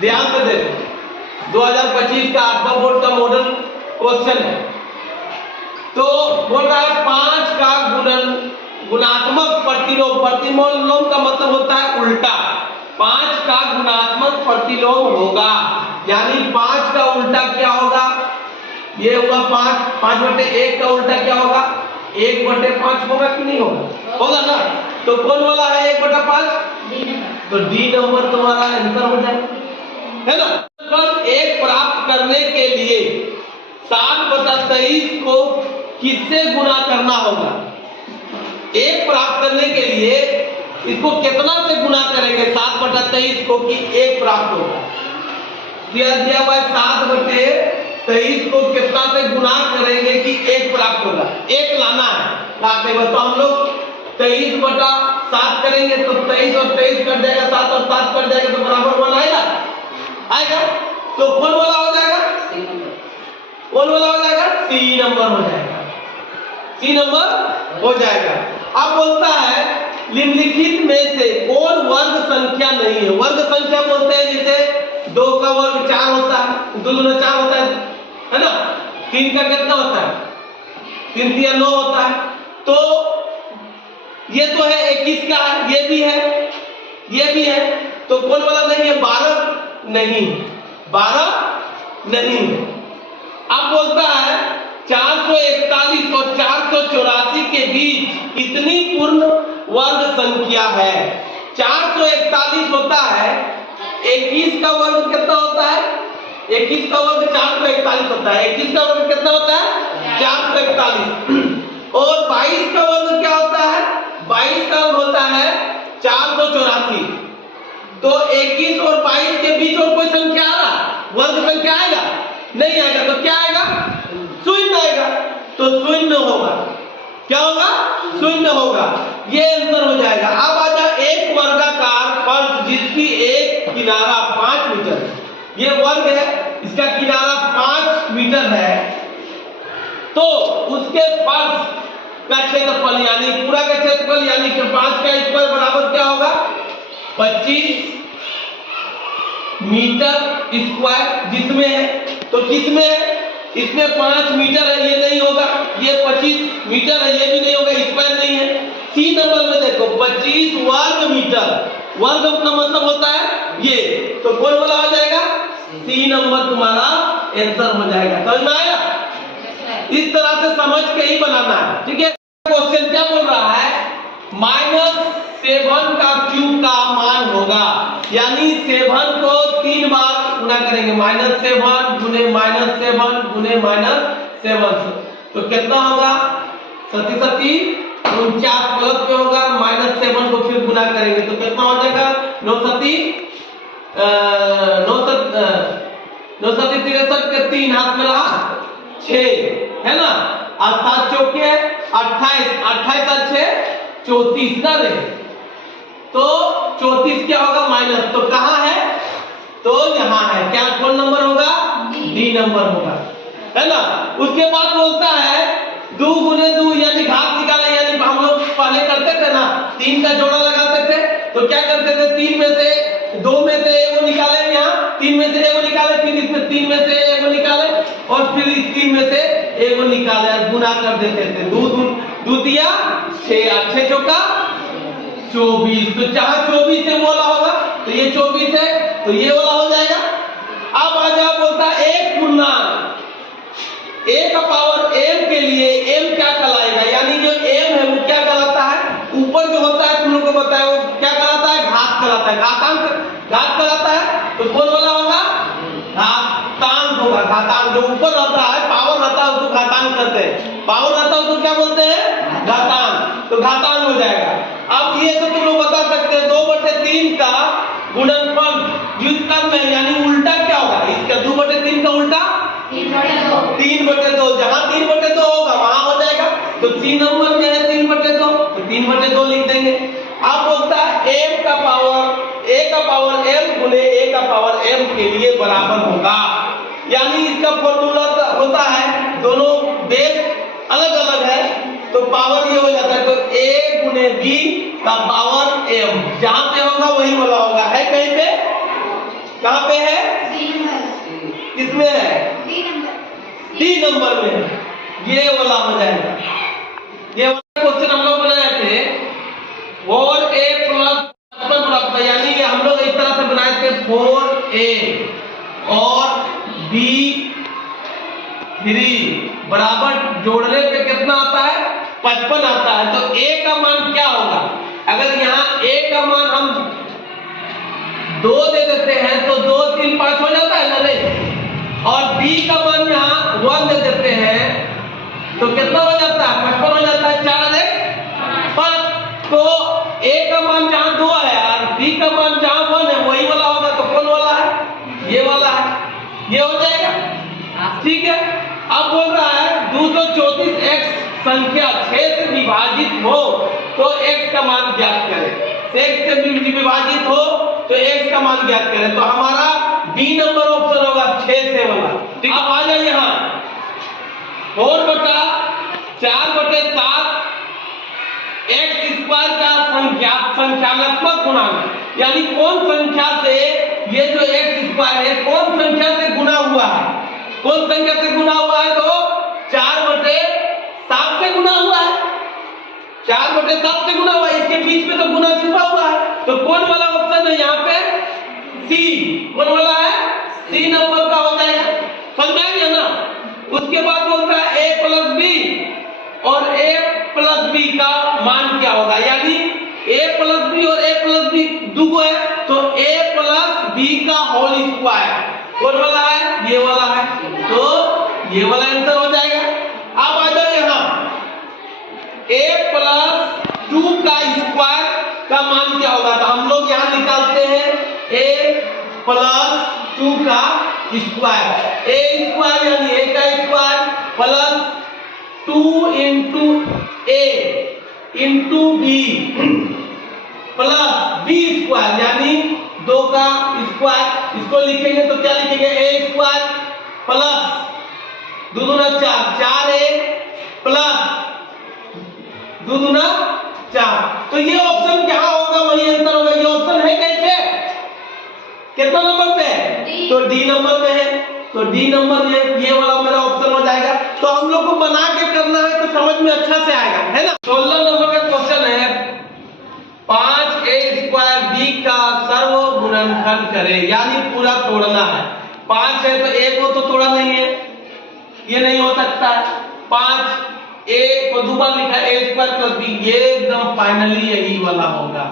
ध्यान से देखो, 2025 का 8वां बोर्ड का मॉडल क्वेश्चन है। तो बोल रहा है 5 का गुणात्मक प्रतिलोम। प्रतिलोम का मतलब होता है उल्टा। 5 का गुणात्मक प्रतिलोम होगा, यानी 5 का उल्टा क्या होगा? ये होगा 5/1 का उल्टा क्या होगा? 1/5 होगा कि नहीं होगा? होगा ना। तो कौन वाला है 1/5? तो डी नंबर तुम्हारा आंसर हो जाएगा, है ना। बस 1 प्राप्त करने के लिए 7/23 को किससे गुना करना होगा? 1 प्राप्त करने के लिए इसको कितना से गुना करेंगे 7/23 को कि 1 प्राप्त होगा? दिया हुआ 7/23 को कितना से गुना करेंगे कि 1 प्राप्त होगा? 1 लाना है। लाते हुए तो हम लोग 23/7 करेंगे तो 23 और 23 कट जाएगा, 7 और 7 कट जाएगा तो बराबर 1 आएगा। तो कौन वाला हो जाएगा? कौन वाला हो जाएगा? सी नंबर हो जाएगा। सी नंबर हो जाएगा। अब बोलता है निम्नलिखित में से कौन वर्ग संख्या नहीं है? वर्ग संख्या बोलते हैं जैसे 2 का वर्ग 4 होता है, 2 दूना 4 होता है ना। 3 का कितना होता है? 3 तिया 9 होता है। तो ये तो है 21 का है, ये भी है, ये भी है। तो कौन वाला नहीं है? 12 नहीं, 12 नहीं है। अब बोलता है 441 और 484 के बीच कितनी पूर्ण वर्ग संख्या है? 441 होता है, 21 का वर्ग कितना होता है? 21 का वर्ग 441 होता है। 21 का वर्ग कितना होता है? 441। और 22 का वर्ग क्या होता है? 22 का वर्ग होता है 484। तो 21 और 22 के बीच और कोई संख्या आ रहा? वर्ग संख्या आएगा? नहीं आएगा। तो क्या आएगा? शून्य आएगा। तो शून्य होगा। क्या होगा? शून्य होगा। ये आंसर हो जाएगा। अब आ जाए एक वर्गाकार फर्श जिसकी एक किनारा 5 मीटर, ये वर्ग है, इसका किनारा 5 मीटर है, तो उसके फर्श का क्षेत्रफल यानी पूरा का क्षेत्रफल यानी कि 5 का स्क्वायर बराबर क्या होगा? 25 मीटर स्क्वायर। जिसमें है तो किसमें है? इसमें 5 मीटर है, ये नहीं होगा। ये 25 मीटर है, ये भी नहीं होगा, स्क्वायर नहीं है। सी नंबर में देखो 25 वर्ग मीटर, वर्ग का मतलब होता है ये। तो कौन वाला हो जाएगा? सी नंबर तुम्हारा आंसर हो जाएगा। समझ में आया? इस तरह से समझ के ही बनाना है, ठीक है। क्वेश्चन क्या बोल रहा है? -7 का क्यूब का मान होगा, यानी 7 को 3 बार गुना करेंगे। -7 गुने -7 गुने -7, तो कितना होगा? 47 49 प्लस में होगा। -7 को फिर गुना करेंगे तो कितना हो जाएगा? 9 7 63 के 3 हाथ में रहा 6, है ना। और 7 चौके 28, 28 और 6 34 ना रे। तो 34 क्या होगा? माइनस। तो कहाँ है? तो यहाँ है। क्या कौन नंबर होगा? डी नंबर होगा, है ना। उसके बाद बोलता है 2 गुने 2 यानी घात निकाले, यानी हम लोग पहले करते थे ना, 3 का जोड़ा लगाते थे। तो क्या करते थे? 3 में से 2 में से एगो निकाले, यहाँ 3 में से एगो निकाले, फिर इसमें 3 में से एगो निकाले और फिर इस 3 में से एगो निकाले, गुना कर देते थे। 2 दिया 6, 6 चौका 24। तो जहां 24 से बोला होगा तो ये 24 है, तो ये वाला हो जाएगा। अब आ जा बोलता है 1 पूर्णांक a का पावर m के लिए m क्या कहलाएगा? यानी जो m है वो क्या कहलाता है? ऊपर जो होता है तुम लोग को बताया वो क्या कहलाता है? घात कहलाता है। घात कहलाता है। तो कौन वाला होगा? घातांक होगा। घातांक जो ऊपर रहता है, पावर रहता है, उसको घातांक कहते हैं। पावर रहता है उसको क्या बोलते हैं? घातांक। तो घातांक हो जाएगा। अब ये तो तुम लोग बता सकते हैं 2/3 का गुणनफल व्युत्क्रम में, यानी उल्टा क्या होगा इसका? 2/3 का उल्टा 3/2। जहां 3/2 होगा वहां हो जाएगा। तो 3 नंबर में है 3/2, तो 3/2 लिख देंगे। अब बोलता है a का पावर m गुने a का पावर m के लिए बराबर होगा, यानी इसका फॉर्मूला होता है, दोनों बेस अलग अलग है तो पावर ये हो जाता है। तो a गुने b का पावर m, जहां पे होगा वही वाला होगा। है कहीं पे? कहाँ पे है? किसमें है? डी नंबर में है। ये वाला हो जाएगा। ये वाला क्वेश्चन हम लोग बनाए थे 4a प्लस 55 प्राप्त, यानी कि हम लोग इस तरह से बनाए थे 4a और b3 बराबर जोड़ने पे कितना आता है? 55 आता है। तो a का मान क्या होगा? अगर यहाँ a का मान हम 2 दे देते हैं तो 2 3 5 हो जाता है ना, नहीं? और b का मान यहाँ 1 दे देते हैं तो कितना हो जाता है? 55 हो जाता है। 4 अधिक 5। तो a का मान जहाँ 2 है और b का मान जहाँ 1 है वही वाला होगा। तो कौन वाला है? ये वाला है। ये हो जाएगा, ठीक है। अब बोल रहा है 234 x संख्या 6 से विभाजित हो तो x का मान ज्ञात करें। 6 से विभाजित हो तो x का मान ज्ञात करें। तो हमारा डी नंबर ऑप्शन होगा 6 से वाला, ठीक है। अब आ जाए यहाँ 4/4/7 x स्क्वायर का संख्यात्मक गुणांक, यानी कौन संख्या से ये जो x स्क्वायर है कौन संख्या से गुना हुआ है? कौन संख्या से गुना हुआ है? तो 4/7 से गुना हुआ है। 4/7 से गुना हुआ है। इसके बीच में तो गुना छुपा हुआ है। तो कौन वाला ऑप्शन है यहाँ पे? सी। कौन वाला है? सी नंबर का हो जाएगा। समझ में आ गया ना? उसके बाद बोलता है a प्लस बी और a प्लस बी का मान क्या होगा? यानी a प्लस बी और a प्लस बी दुगो है तो a प्लस बी का होल स्क्वायर कौन वाला है? ये वाला है। तो ये वाला आंसर हो जाएगा। अब आ जाओ यहाँ a प्लस 2 का स्क्वायर का मान क्या होगा? तो हम लोग यहाँ निकालते हैं a प्लस 2 का स्क्वायर। a स्क्वायर यानी a का square plus 2 into a into b plus b square यानी 2 का स्क्वायर। इसको लिखेंगे तो क्या लिखेंगे? a स्क्वायर प्लस 2 दूना 4, 4a प्लस 2 दूना 4। तो ये ऑप्शन क्या होगा? वही आंसर होगा। ये ऑप्शन है कैसे? कितना नंबर पे है? तो डी नंबर में है। तो डी नंबर में ये वाला मेरा ऑप्शन हो जाएगा। तो हम लोग को बना के करना है तो समझ में अच्छा से आएगा, है ना? 16 नंबर का क्वेश्चन है 5a स्क्वायर b का सर्व गुणनखंड करें, यानी पूरा तोड़ना है। 5 है तो a को तो तोड़ा नहीं है, ये नहीं हो सकता है। 5a को दोबारा लिखा a स्क्वायर प्लस b, ये एकदम फाइनली यही वाला होगा।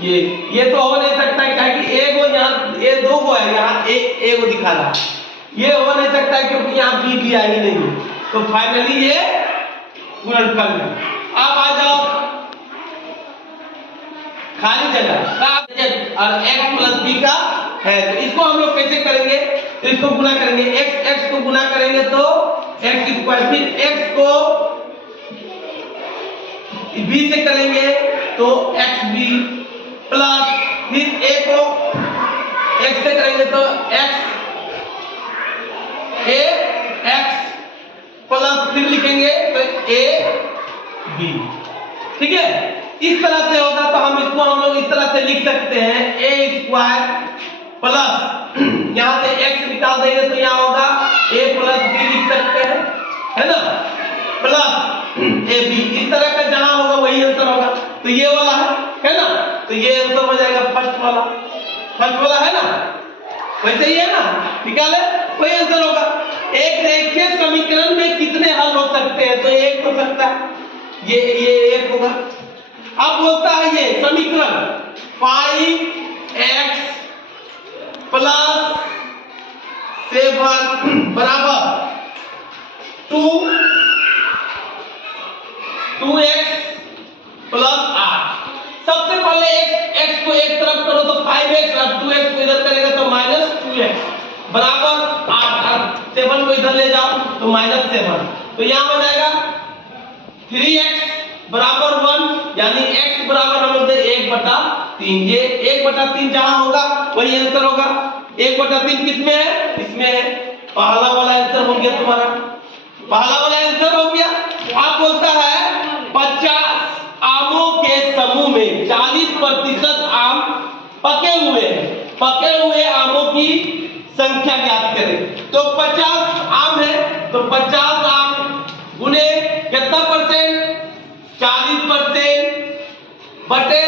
ये तो हो नहीं सकता है कि a को यहाँ a 2 को है, यहाँ a को दिखा रहा है। ये हो नहीं सकता है क्योंकि यहाँ b दिया ही नहीं है। तो फाइनली ये गुणनखंड है। अब आ जाओ खाली जगह और x प्लस b का है तो इसको हम लोग कैसे करेंगे? तो इसको गुना करेंगे, x को गुना करेंगे तो x स्क्वायर, फिर x को b से करेंगे तो xb प्लस फिर a को x से करेंगे तो x प्लस फिर लिखेंगे तो a b, ठीक है। इस तरह से होगा तो हम लोग इस तरह से लिख सकते हैं a स्क्वायर प्लस यहाँ से x निकाल देंगे तो यहाँ होगा a प्लस b लिख सकते हैं, है ना, प्लस ए बी। इस तरह का जहां होगा वही आंसर होगा। तो ये वाला है ना? तो ये आंसर हो जाएगा फर्स्ट वाला है ना? वैसे ही है ना? निकाले वही आंसर होगा। एक रेखीय समीकरण में कितने हल हो सकते हैं? तो एक हो सकता है, ये एक होगा। अब बोलता है ये समीकरण 5x प्लस 7 बराबर 2x प्लस 8। सबसे पहले x को एक तरफ करो तो 5x और 2x को इधर करेगा तो -2x बराबर 8 और 7 को इधर ले जाओ तो -7। तो यहाँ हो जाएगा 3x बराबर 1, यानी x बराबर हम लोग 1/3। ये 1/3 जहां होगा वही आंसर होगा। 1/3 किसमें है? इसमें है। पहला वाला आंसर हो गया तुम्हारा, पहला वाला आंसर हो गया। आप बोलता है 50 आमों के समूह में 40% आम पके हुए हैं। पके हुए आमों की संख्या ज्ञात करें। तो 50 आम है तो 50 आम गुने कितना परसेंट, 40% बटे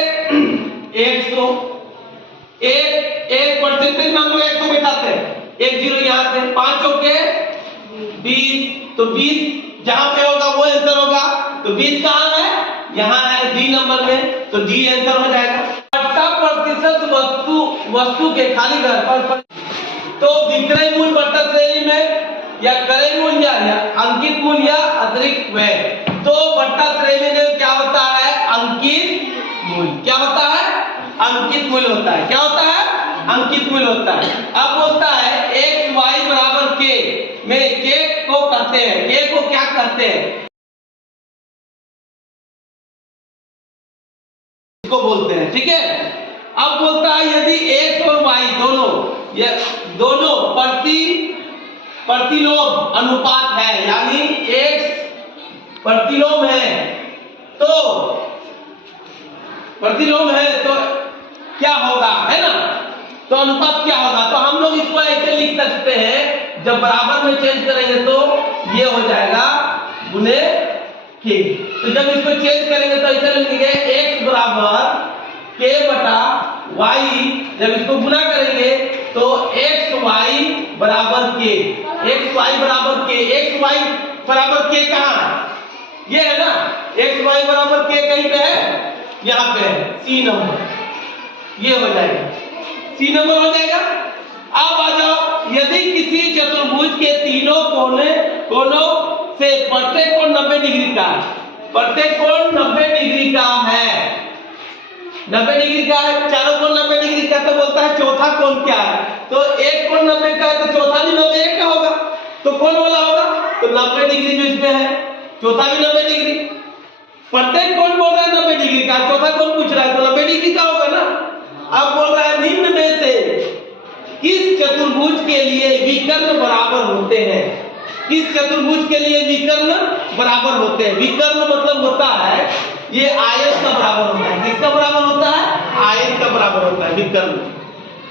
100। एक परसेंटेज मान लो 100 बैठाते हैं, 1 जीरो यहां से, 5 चौके 20, तो 20 जहां पे होगा वो आंसर होगा। तो 20 कहां है, यहां है डी नंबर में, तो डी आंसर हो जाएगा। बट्टा प्रतिशत वस्तु के खाली घर पर, तो विक्रय मूल्य बट्टा श्रेणी में या क्रय मूल्य या अंकित मूल्य या अतिरिक्त व्यय। तो बट्टा श्रेणी में क्या होता है, अंकित मूल्य। क्या होता है, अंकित मूल्य होता है। क्या होता है, अंकित मूल्य होता है। अब होता है x y बराबर k में k को कहते हैं, k को क्या कहते हैं, इसको बोलते हैं। ठीक है, अब बोलता है यदि x और y दोनों प्रतिलोम अनुपात है, यानी x प्रतिलोम है, तो क्या होगा, है ना, तो अनुपात क्या होगा। तो हम लोग इसको ऐसे लिख सकते हैं, जब बराबर में चेंज करेंगे तो ये हो जाएगा गुने k। तो जब इसको चेंज करेंगे तो ऐसे लिखेंगे x बराबर k बटा y, जब इसको गुना करेंगे तो x y बराबर k, x y बराबर k, x y बराबर k कहां, ये है ना, x y बराबर k कहीं पे है, यहाँ पे है, सी नंबर, ये हो जाएगा, सी नंबर हो जाएगा। अब आ जाओ, यदि किसी चतुर्भुज के तीनों कोनों से प्रत्येक कोण 90 डिग्री का, प्रत्येक कोण 90 डिग्री का है, 90 डिग्री का है, चारों कोण 90 डिग्री का, तो बोलता है चौथा कोण क्या है, तो एक कोण 90 का है तो चौथा भी 90 का होगा, तो कौन वाला होगा, तो 90 डिग्री जो इसमें है, चौथा भी 90 डिग्री, प्रत्येक कोण बोल रहा है 90 डिग्री का, चौथा कोण पूछ रहा है तो 90 डिग्री का होगा ना। अब बोल रहा है निम्न में से किस चतुर्भुज के लिए विकर्ण बराबर होते हैं, किस चतुर्भुज के लिए विकर्ण बराबर होते हैं। विकर्ण मतलब होता है ये आयत का बराबर होता है, किसका बराबर होता है, आयत का बराबर होता है विकर्ण।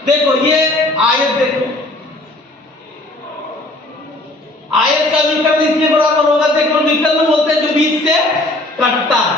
देखो ये आयत, देखो आयत का विकर्ण इसके बराबर होगा। देखो विकर्ण बोलते हैं जो बीच से कटता है,